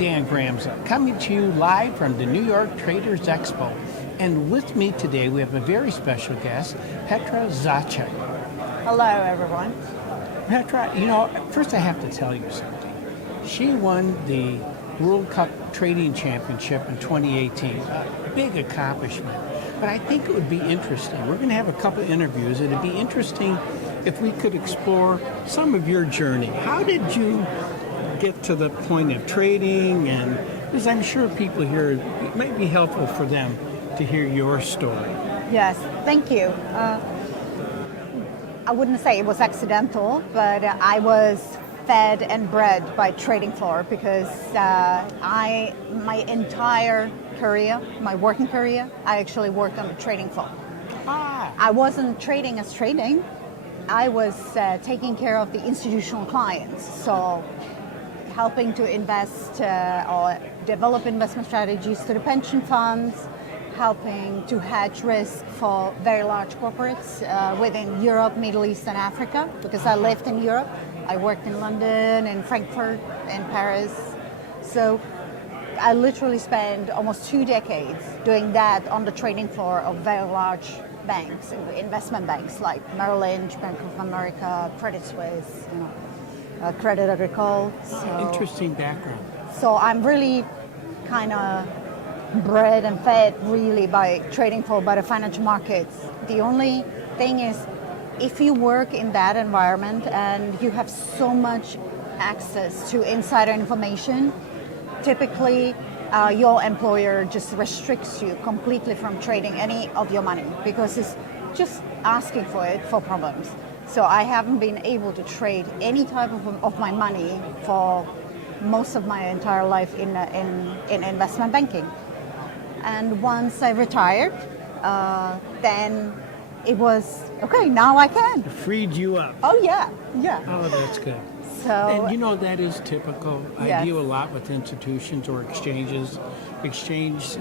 Dan Gramza, coming to you live from the New York Traders Expo. And with me today, we have a very special guest, Petra Zacek. Hello, everyone. Petra, first I have to tell you something. She won the World Cup Trading Championship in 2018, a big accomplishment. But I think it would be interesting. We're going to have a couple interviews. It'd be interesting if we could explore some of your journey. How did you get to the point of trading? And because I'm sure people here, it might be helpful for them to hear your story. Yes, thank you. I wouldn't say it was accidental, but I was fed and bred by trading floor because my entire career, my working career, I actually worked on the trading floor. I wasn't trading as trading. I was taking care of the institutional clients, so helping to invest or develop investment strategies to the pension funds, helping to hedge risk for very large corporates within Europe, Middle East, and Africa, because I lived in Europe. I worked in London, in Frankfurt, in Paris. So I literally spent almost 2 decades doing that on the trading floor of very large banks, investment banks like Merrill Lynch, Bank of America, Credit Suisse, Credit Agricole. So, interesting background. So I'm really kind of bred and fed really by trading floor, by the financial markets. The only thing is, if you work in that environment and you have so much access to insider information, typically your employer just restricts you completely from trading any of your money because it's just asking for it for problems. So I haven't been able to trade any type of my money for most of my entire life in investment banking. And once I retired, then it was, okay, now I can. It freed you up. Oh, yeah. Oh, that's good. So, and that is typical. Yes. I deal a lot with institutions or exchanges. Exchange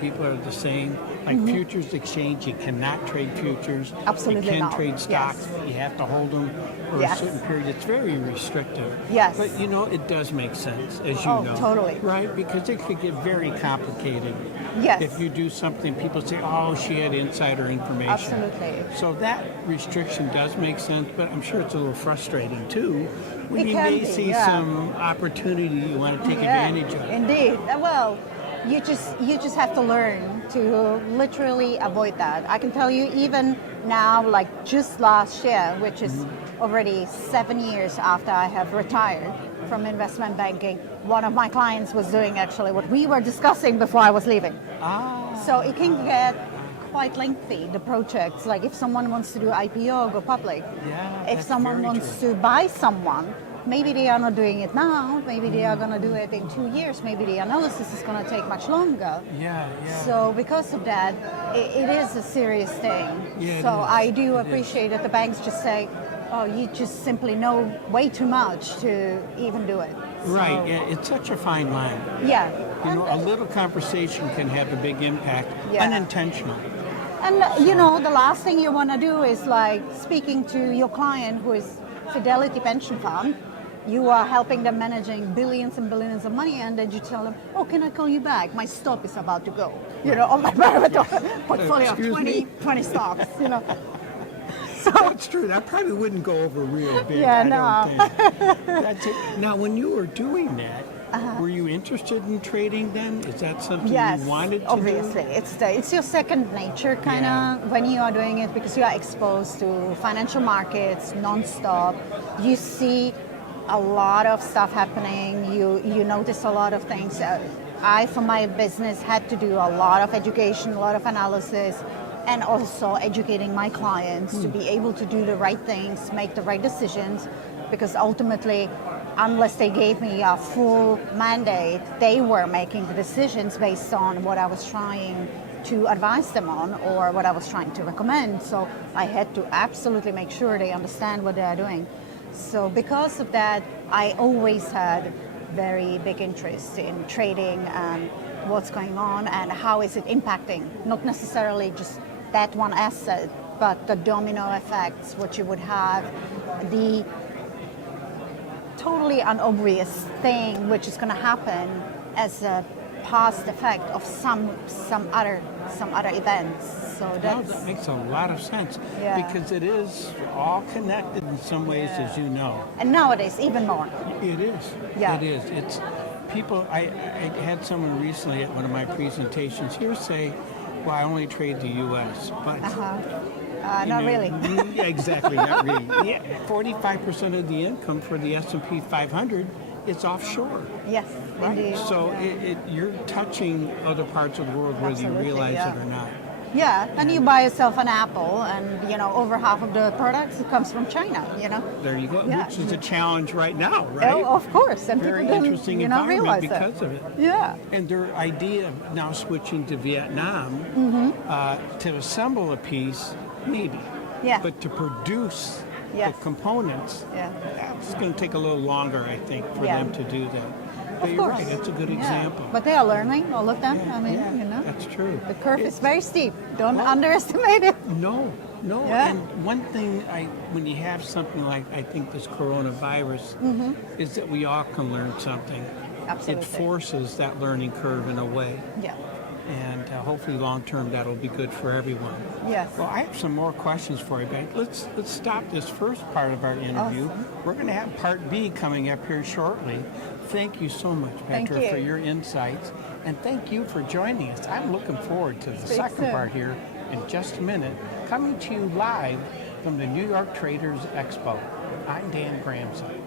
people are the same. Like futures exchange, you cannot trade futures. Absolutely you can not. trade stocks, Yes. but you have to hold them for Yes. a certain period. It's very restrictive. Yes. But it does make sense, as you know. Totally. Right? Because it could get very complicated. Yes. If you do something, people say, oh, she had insider information. Absolutely. So that restriction does make sense, but I'm sure it's a little frustrating too. When It you can may be, see yeah. some opportunity you want to take advantage of. Indeed. Well, you just have to learn to literally avoid that. I can tell you, even now, like just last year, which is already 7 years after I have retired from investment banking, one of my clients was doing actually what we were discussing before I was leaving. So it can get quite lengthy, the projects. Like if someone wants to do IPO, go public. If someone wants to buy someone, maybe they are not doing it now, maybe they are going to do it in 2 years, maybe the analysis is going to take much longer. So because of that, it is a serious thing. So I do appreciate that the banks just say, oh, you just simply know way too much to even do it. Right, it's such a fine line. A little conversation can have a big impact, unintentional. And the last thing you want to do is like speaking to your client who is Fidelity Pension Fund. You are helping them managing billions and billions of money, and then you tell them, oh, can I call you back? My stop is about to go. On my private portfolio of 20 stocks, So that's true. That probably wouldn't go over real big. I don't think. That's it. Now, when you were doing that, were you interested in trading then? Is that something you wanted to obviously. do? It's your second nature kind of when you are doing it, because you are exposed to financial markets non-stop. You see a lot of stuff happening. You notice a lot of things. I, for my business, had to do a lot of education, a lot of analysis, and also educating my clients to be able to do the right things, make the right decisions, because ultimately, unless they gave me a full mandate, they were making the decisions based on what I was trying to advise them on or what I was trying to recommend. So I had to absolutely make sure they understand what they are doing. So because of that, I always had very big interest in trading and what's going on and how is it impacting, not necessarily just that one asset, but the domino effects, what you would have, the totally unobvious thing which is going to happen as a past effect of some other events. So that makes a lot of sense because it is all connected in some ways, as you know. And nowadays, even more. It is. Yeah. It is. It's people. I had someone recently at one of my presentations here say, "Well, I only trade the U.S." But not really. Yeah, exactly. Not really. Yeah, 45% of the income for the S&P 500 is offshore. Yes, Right. indeed. So you're touching other parts of the world whether you realize it or not. Yeah, and you buy yourself an Apple, and over half of the products comes from China. There you go. Yeah. Which is a challenge right now, right? Oh, of course, and Very people interesting don't environment realize because that. of it. Yeah. And their idea of now switching to Vietnam to assemble a piece, maybe. Yeah. But to produce Yes. the components, Yeah. that's going to take a little longer, I think, for them to do that. But Of you're course. right, that's a good Yeah. example. But they are learning, all of them. Yeah, I mean, yeah, that's true. the curve is very steep. Don't underestimate it. No. Yeah. And one thing, when you have something like, I think this coronavirus, is that we all can learn something. Absolutely. It forces that learning curve in a way. Yeah. And hopefully long term that'll be good for everyone. Yes. Well, I have some more questions for you, Ben. Let's stop this first part of our interview. Awesome. We're going to have part B coming up here shortly. Thank you so much, Thank Petra, you. for your insights. And thank you for joining us. I'm looking forward to the Speak second soon. part here in just a minute. Coming to you live from the New York Traders Expo. I'm Dan Gramson.